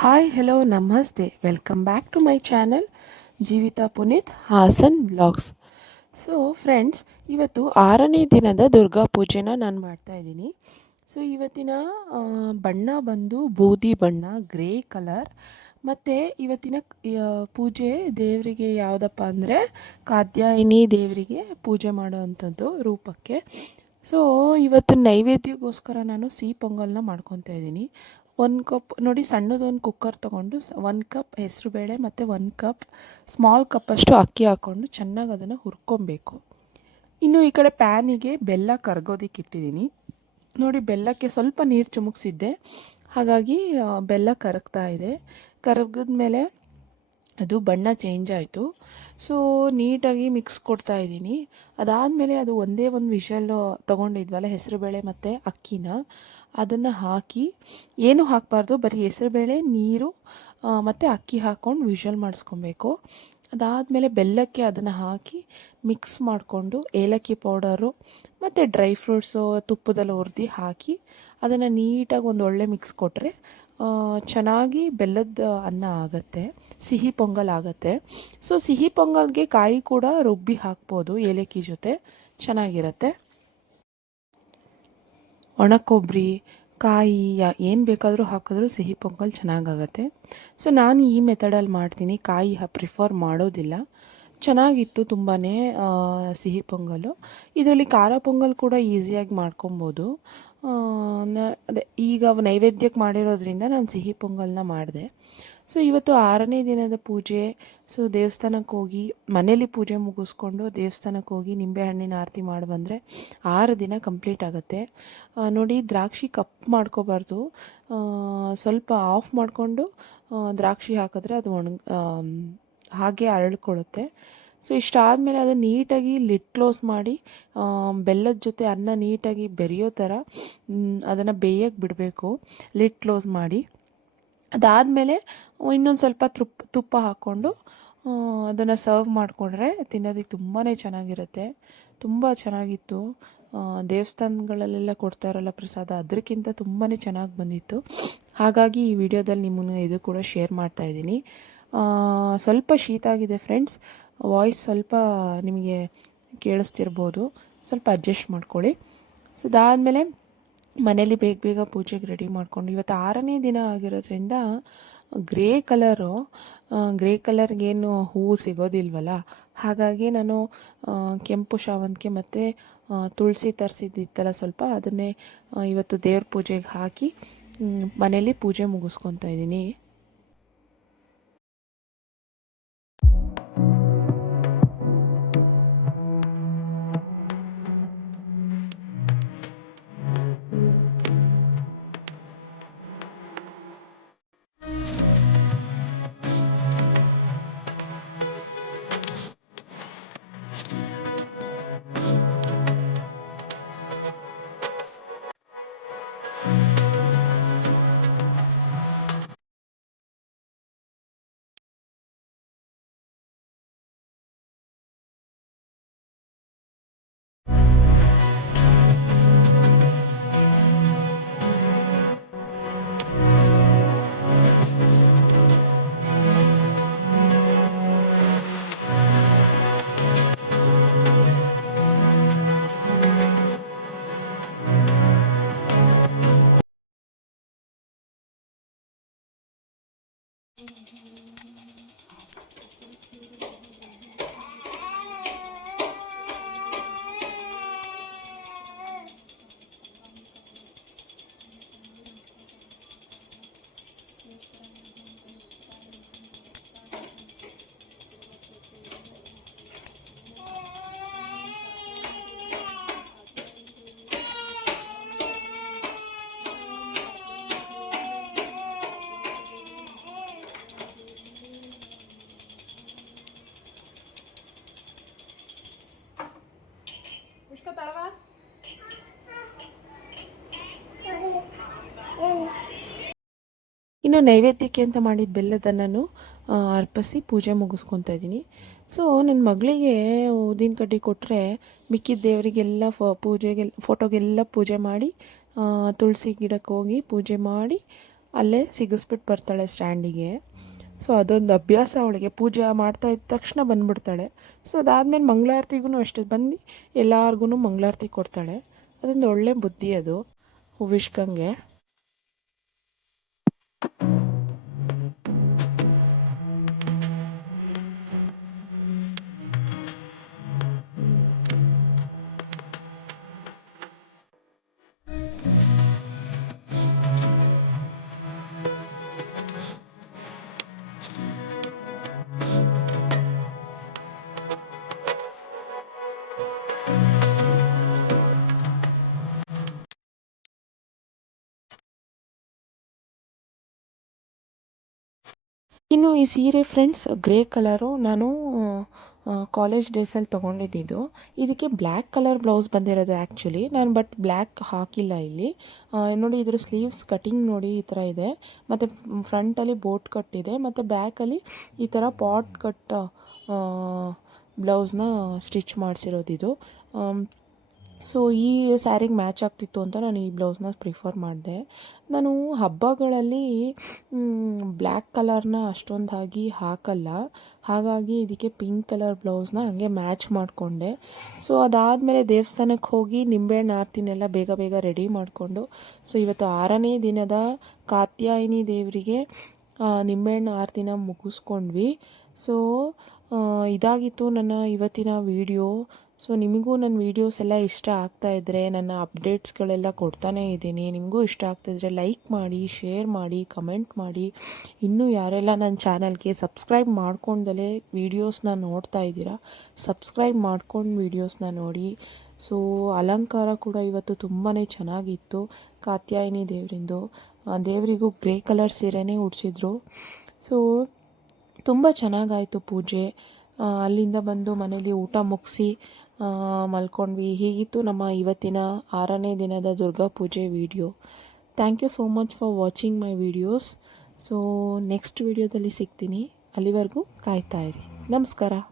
Hi hello ನಮಸ್ತೆ welcome back to my channel Jeevitha Puneeth Hassan blogs so friends ಇವತ್ತು ಆರನೇ ದಿನದ ದುರ್ಗಾ ಪೂಜೆನ ನಾನು ಮಾಡ್ತಾ ಇದ್ದೀನಿ. ಸೊ ಇವತ್ತಿನ ಬಣ್ಣ ಬಂದು ಬೂದಿ ಬಣ್ಣ, ಗ್ರೇ ಕಲರ್, ಮತ್ತು ಇವತ್ತಿನ ಪೂಜೆ ದೇವರಿಗೆ ಯಾವುದಪ್ಪ ಅಂದರೆ ಕಾತ್ಯಾಯಿನಿ ದೇವರಿಗೆ ಪೂಜೆ ಮಾಡುವಂಥದ್ದು ರೂಪಕ್ಕೆ. ಸೊ ಇವತ್ತು ನೈವೇದ್ಯಕ್ಕೋಸ್ಕರ ನಾನು ಸಿಹಿ ಪೊಂಗಲ್ನ ಮಾಡ್ಕೊತಾ ಇದ್ದೀನಿ. ಒಂದು ಕಪ್ ನೋಡಿ ಸಣ್ಣದೊಂದು ಕುಕ್ಕರ್ ತೊಗೊಂಡು ಒಂದು ಕಪ್ ಹೆಸರು ಬೇಳೆ ಮತ್ತು ಒಂದು ಕಪ್ ಸ್ಮಾಲ್ ಕಪ್ಪಷ್ಟು ಅಕ್ಕಿ ಹಾಕ್ಕೊಂಡು ಚೆನ್ನಾಗಿ ಅದನ್ನು ಹುರ್ಕೊಬೇಕು. ಇನ್ನು ಈ ಕಡೆ ಪ್ಯಾನಿಗೆ ಬೆಲ್ಲ ಕರ್ಗೋದಿಕ್ಕೆ ಇಟ್ಟಿದ್ದೀನಿ ನೋಡಿ ಬೆಲ್ಲಕ್ಕೆ ಸ್ವಲ್ಪ ನೀರು ಚುಮುಕ್ಸಿದ್ದೆ. ಹಾಗಾಗಿ ಬೆಲ್ಲ ಕರಗ್ತಾ ಇದೆ. ಕರಗಿದ್ಮೇಲೆ ಅದು ಬಣ್ಣ ಚೇಂಜ್ ಆಯಿತು. ಸೊ ನೀಟಾಗಿ ಮಿಕ್ಸ್ ಕೊಡ್ತಾ ಇದ್ದೀನಿ. ಅದಾದಮೇಲೆ ಅದು ಒಂದೇ ಒಂದು ವಿಷಲ್ಲು ತೊಗೊಂಡಿದ್ವಲ್ಲ, ಹೆಸರುಬೇಳೆ ಮತ್ತು ಅಕ್ಕಿನ. ಅದನ್ನು ಹಾಕಿ, ಏನು ಹಾಕಬಾರ್ದು, ಬರೀ ಹೆಸರುಬೇಳೆ, ನೀರು ಮತ್ತು ಅಕ್ಕಿ ಹಾಕ್ಕೊಂಡು ವಿಷಲ್ ಮಾಡಿಸ್ಕೊಬೇಕು. ಅದಾದಮೇಲೆ ಬೆಲ್ಲಕ್ಕೆ ಅದನ್ನು ಹಾಕಿ ಮಿಕ್ಸ್ ಮಾಡಿಕೊಂಡು ಏಲಕ್ಕಿ ಪೌಡರು ಮತ್ತು ಡ್ರೈ ಫ್ರೂಟ್ಸು ತುಪ್ಪದಲ್ಲಿ ಹುರಿದು ಹಾಕಿ ಅದನ್ನು ನೀಟಾಗಿ ಒಂದು ಒಳ್ಳೆ ಮಿಕ್ಸ್ ಕೊಟ್ಟರೆ ಚೆನ್ನಾಗಿ ಬೆಲ್ಲದ ಅನ್ನ ಆಗುತ್ತೆ, ಸಿಹಿ ಪೊಂಗಲ್ ಆಗುತ್ತೆ. ಸೊ ಸಿಹಿ ಪೊಂಗಲ್ಗೆ ಕಾಯಿ ಕೂಡ ರುಬ್ಬಿ ಹಾಕ್ಬೋದು, ಏಲಕ್ಕಿ ಜೊತೆ ಚೆನ್ನಾಗಿರುತ್ತೆ. ಒಣ ಕೊಬ್ಬರಿ ಕಾಯಿ ಏನು ಬೇಕಾದರೂ ಹಾಕಿದ್ರೂ ಸಿಹಿ ಪೊಂಗಲ್ ಚೆನ್ನಾಗಾಗತ್ತೆ. ಸೊ ನಾನು ಈ ಮೆಥಡಲ್ಲಿ ಮಾಡ್ತೀನಿ. ಕಾಯಿ ಪ್ರಿಫರ್ ಮಾಡೋದಿಲ್ಲ. ಚೆನ್ನಾಗಿತ್ತು ತುಂಬಾ ಸಿಹಿ ಪೊಂಗಲು. ಇದರಲ್ಲಿ ಖಾರ ಪೊಂಗಲ್ ಕೂಡ ಈಸಿಯಾಗಿ ಮಾಡ್ಕೊಬೋದು. ಅದೇ, ಈಗ ನೈವೇದ್ಯಕ್ಕೆ ಮಾಡಿರೋದ್ರಿಂದ ನಾನು ಸಿಹಿ ಪೊಂಗಲ್ನ ಮಾಡಿದೆ. ಸೊ, ಇವತ್ತು ಆರನೇ ದಿನದ ಪೂಜೆ, ಸೊ, ದೇವಸ್ಥಾನಕ್ಕೆ ಹೋಗಿ ಮನೇಲಿ ಪೂಜೆ ಮುಗಿಸ್ಕೊಂಡು ದೇವಸ್ಥಾನಕ್ಕೆ ಹೋಗಿ ನಿಂಬೆಹಣ್ಣಿನ ಆರತಿ ಮಾಡಿ ಬಂದರೆ ಆರು ದಿನ ಕಂಪ್ಲೀಟ್ ಆಗುತ್ತೆ. ನೋಡಿ, ದ್ರಾಕ್ಷಿ ಕಪ್ ಮಾಡ್ಕೋಬಾರ್ದು. ಸ್ವಲ್ಪ ಆಫ್ ಮಾಡಿಕೊಂಡು ದ್ರಾಕ್ಷಿ ಹಾಕಿದ್ರೆ ಅದು ಒಣ ಹಾಗೆ ಅರಳ್ಕೊಳ್ಳುತ್ತೆ. ಸೊ ಇಷ್ಟಾದಮೇಲೆ ಅದನ್ನು ನೀಟಾಗಿ ಲಿಡ್ ಕ್ಲೋಸ್ ಮಾಡಿ ಬೆಲ್ಲದ ಜೊತೆ ಅನ್ನ ನೀಟಾಗಿ ಬೆರೆಯೋ ಥರ ಅದನ್ನು ಬೇಯಕ್ಕೆ ಬಿಡಬೇಕು. ಲಿಡ್ ಕ್ಲೋಸ್ ಮಾಡಿ. ಅದಾದಮೇಲೆ ಇನ್ನೊಂದು ಸ್ವಲ್ಪ ತುಪ್ಪ ತುಪ್ಪ ಹಾಕ್ಕೊಂಡು ಅದನ್ನು ಸರ್ವ್ ಮಾಡಿಕೊಂಡ್ರೆ ತಿನ್ನೋದಕ್ಕೆ ತುಂಬಾ ಚೆನ್ನಾಗಿರುತ್ತೆ. ತುಂಬ ಚೆನ್ನಾಗಿತ್ತು. ದೇವಸ್ಥಾನಗಳಲ್ಲೆಲ್ಲ ದೇವಸ್ಥಾನಗಳಲ್ಲೆಲ್ಲ ಕೊಡ್ತಾರಲ್ಲ ಪ್ರಸಾದ ಅದಕ್ಕಿಂತ ತುಂಬಾ ಚೆನ್ನಾಗಿ ಬಂದಿತ್ತು. ಹಾಗಾಗಿ ಈ ವಿಡಿಯೋದಲ್ಲಿ ನಿಮ್ಮನ್ನು ಇದು ಕೂಡ ಶೇರ್ ಮಾಡ್ತಾ ಇದ್ದೀನಿ. ಸ್ವಲ್ಪ ಶೀತ ಆಗಿದೆ ಫ್ರೆಂಡ್ಸ್ ವಾಯ್ಸ್ ಸ್ವಲ್ಪ ನಿಮಗೆ ಕೇಳಿಸ್ತಿರ್ಬೋದು. ಸ್ವಲ್ಪ ಅಡ್ಜಸ್ಟ್ ಮಾಡ್ಕೊಳ್ಳಿ. ಸೊ ಅದಾದಮೇಲೆ ಮನೇಲಿ ಬೇಗ ಬೇಗ ಪೂಜೆಗೆ ರೆಡಿ ಮಾಡಿಕೊಂಡು, ಇವತ್ತು ಆರನೇ ದಿನ ಆಗಿರೋದ್ರಿಂದ ಗ್ರೇ ಕಲರು ಗ್ರೇ ಕಲರ್ಗೇನು ಹೂವು ಸಿಗೋದಿಲ್ವಲ್ಲ? ಹಾಗಾಗಿ ನಾನು ಕೆಂಪು ಶಾವಂತಿಗೆ ಮತ್ತು ತುಳಸಿ ತರಿಸಿದ್ದಿತ್ತಲ್ಲ ಸ್ವಲ್ಪ, ಅದನ್ನೇ ಇವತ್ತು ದೇವ್ರ ಪೂಜೆಗೆ ಹಾಕಿ ಮನೇಲಿ ಪೂಜೆ ಮುಗಿಸ್ಕೊತಾ ಇದ್ದೀನಿ. ಇನ್ನು ನೈವೇದ್ಯಕ್ಕೆ ಅಂತ ಮಾಡಿದ ಬೆಲ್ಲದನ್ನು ಅರ್ಪಿಸಿ ಪೂಜೆ ಮುಗಿಸ್ಕೊತಾ ಇದ್ದೀನಿ. ಸೊ ನನ್ನ ಮಗಳಿಗೆ ಊದಿನ ಕಡ್ಡಿ ಕೊಟ್ಟರೆ ಮಿಕ್ಕಿದ ದೇವರಿಗೆಲ್ಲ ಫ ಪೂಜೆಗೆ ಫೋಟೋಗೆಲ್ಲ ಪೂಜೆ ಮಾಡಿ ತುಳಸಿ ಗಿಡಕ್ಕೆ ಹೋಗಿ ಪೂಜೆ ಮಾಡಿ ಅಲ್ಲೇ ಸಿಗಿಸ್ಬಿಟ್ಟು ಬರ್ತಾಳೆ ಸ್ಟ್ಯಾಂಡಿಗೆ. ಸೊ ಅದೊಂದು ಅಭ್ಯಾಸ ಅವಳಿಗೆ. ಪೂಜೆ ಮಾಡ್ತಾ ಇದ್ದ ತಕ್ಷಣ ಬಂದುಬಿಡ್ತಾಳೆ. ಸೊ ಅದಾದಮೇಲೆ ಮಂಗಳಾರತಿಗೂ ಅಷ್ಟೇ ಬಂದು ಎಲ್ಲಾರ್ಗು ಮಂಗಳಾರತಿ ಕೊಡ್ತಾಳೆ. ಅದೊಂದು ಒಳ್ಳೆ ಬುದ್ಧಿ ಅದು. ಹೂವಿಷ್ಕಂಗೆ. Thank you. ಇನ್ನು ಈ ಸೀರೆ ಫ್ರೆಂಡ್ಸ್, ಗ್ರೇ ಕಲರು ನಾನು ಕಾಲೇಜ್ ಡೇಸಲ್ಲಿ ತೊಗೊಂಡಿದ್ದು ಇದಕ್ಕೆ ಬ್ಲ್ಯಾಕ್ ಕಲರ್ ಬ್ಲೌಸ್ ಬಂದಿರೋದು ಆ್ಯಕ್ಚುಲಿ ನಾನು ಬಟ್ ಬ್ಲ್ಯಾಕ್ ಹಾಕಿಲ್ಲ ಇಲ್ಲಿ. ನೋಡಿ ಇದ್ರ ಸ್ಲೀವ್ಸ್ ಕಟಿಂಗ್ ನೋಡಿ ಈ ಥರ ಇದೆ. ಮತ್ತು ಫ್ರಂಟಲ್ಲಿ ಬೋಟ್ ಕಟ್ ಇದೆ. ಮತ್ತು ಬ್ಯಾಕಲ್ಲಿ ಈ ಥರ ಪಾಟ್ ಕಟ್ ಬ್ಲೌಸ್ನ ಸ್ಟಿಚ್ ಮಾಡಿಸಿರೋದಿದು ಸೊ ಈ ಸ್ಯಾರಿಗೆ ಮ್ಯಾಚ್ ಆಗ್ತಿತ್ತು ಅಂತ ನಾನು ಈ ಬ್ಲೌಸ್ನ ಪ್ರಿಫರ್ ಮಾಡಿದೆ. ನಾನು ಹಬ್ಬಗಳಲ್ಲಿ ಬ್ಲ್ಯಾಕ್ ಕಲರ್ನ ಅಷ್ಟೊಂದಾಗಿ ಹಾಕಲ್ಲ. ಹಾಗಾಗಿ ಇದಕ್ಕೆ ಪಿಂಕ್ ಕಲರ್ ಬ್ಲೌಸ್ನ ಹಾಗೆ ಮ್ಯಾಚ್ ಮಾಡಿಕೊಂಡೆ. ಸೊ ಅದಾದಮೇಲೆ ದೇವಸ್ಥಾನಕ್ಕೆ ಹೋಗಿ ನಿಂಬೆಹಣ್ಣು ಆರತಿನೆಲ್ಲ ಬೇಗ ಬೇಗ ರೆಡಿ ಮಾಡಿಕೊಂಡು ಸೊ ಇವತ್ತು ಆರನೇ ದಿನದ ಕಾತ್ಯಾಯಿನಿ ದೇವರಿಗೆ ನಿಂಬೆಹಣ್ಣು ಆರತಿನ ಮುಗಿಸ್ಕೊಂಡ್ವಿ. ಸೊ ಇದಾಗಿತ್ತು ನನ್ನ ಇವತ್ತಿನ ವಿಡಿಯೋ ಸೊ ನಿಮಗೂ ನನ್ನ ವೀಡಿಯೋಸ್ ಎಲ್ಲ ಇಷ್ಟ ಆಗ್ತಾ ಇದ್ದರೆ ನನ್ನ ಅಪ್ಡೇಟ್ಸ್ಗಳೆಲ್ಲ ಕೊಡ್ತಾನೇ ಇದ್ದೀನಿ. ನಿಮಗೂ ಇಷ್ಟ ಆಗ್ತಿದ್ರೆ ಲೈಕ್ ಮಾಡಿ ಶೇರ್ ಮಾಡಿ ಕಮೆಂಟ್ ಮಾಡಿ. ಇನ್ನೂ ಯಾರೆಲ್ಲ ನನ್ನ ಚಾನಲ್ಗೆ ಸಬ್ಸ್ಕ್ರೈಬ್ ಮಾಡ್ಕೊಂಡಲೇ ವೀಡಿಯೋಸ್ನ ನೋಡ್ತಾ ಇದ್ದೀರಾ ಸಬ್ಸ್ಕ್ರೈಬ್ ಮಾಡ್ಕೊಂಡು ವೀಡಿಯೋಸ್ನ ನೋಡಿ. ಸೊ ಅಲಂಕಾರ ಕೂಡ ಇವತ್ತು ತುಂಬಾ ಚೆನ್ನಾಗಿತ್ತು. ಕಾತ್ಯಾಯಿನಿ ದೇವರಿಂದು ದೇವರಿಗೂ ಗ್ರೇ ಕಲರ್ ಸೀರೆನೇ ಉಡಿಸಿದ್ರು. ಸೊ ತುಂಬ ಚೆನ್ನಾಗಾಯಿತು ಪೂಜೆ. ಅಲ್ಲಿಂದ ಬಂದು ಮನೇಲಿ ಊಟ ಮುಗಿಸಿ ಮಲ್ಕೊಂಡ್ವಿ. ಹೀಗಿತ್ತು ನಮ್ಮ ಇವತ್ತಿನ ಆರನೇ ದಿನದ Durga Puja video. Thank you so much for watching my videos so next ವಿಡಿಯೋದಲ್ಲಿ ಸಿಗ್ತೀನಿ. ಅಲ್ಲಿವರೆಗೂ ಕಾಯ್ತಾ ಇರಿ. ನಮಸ್ಕಾರ.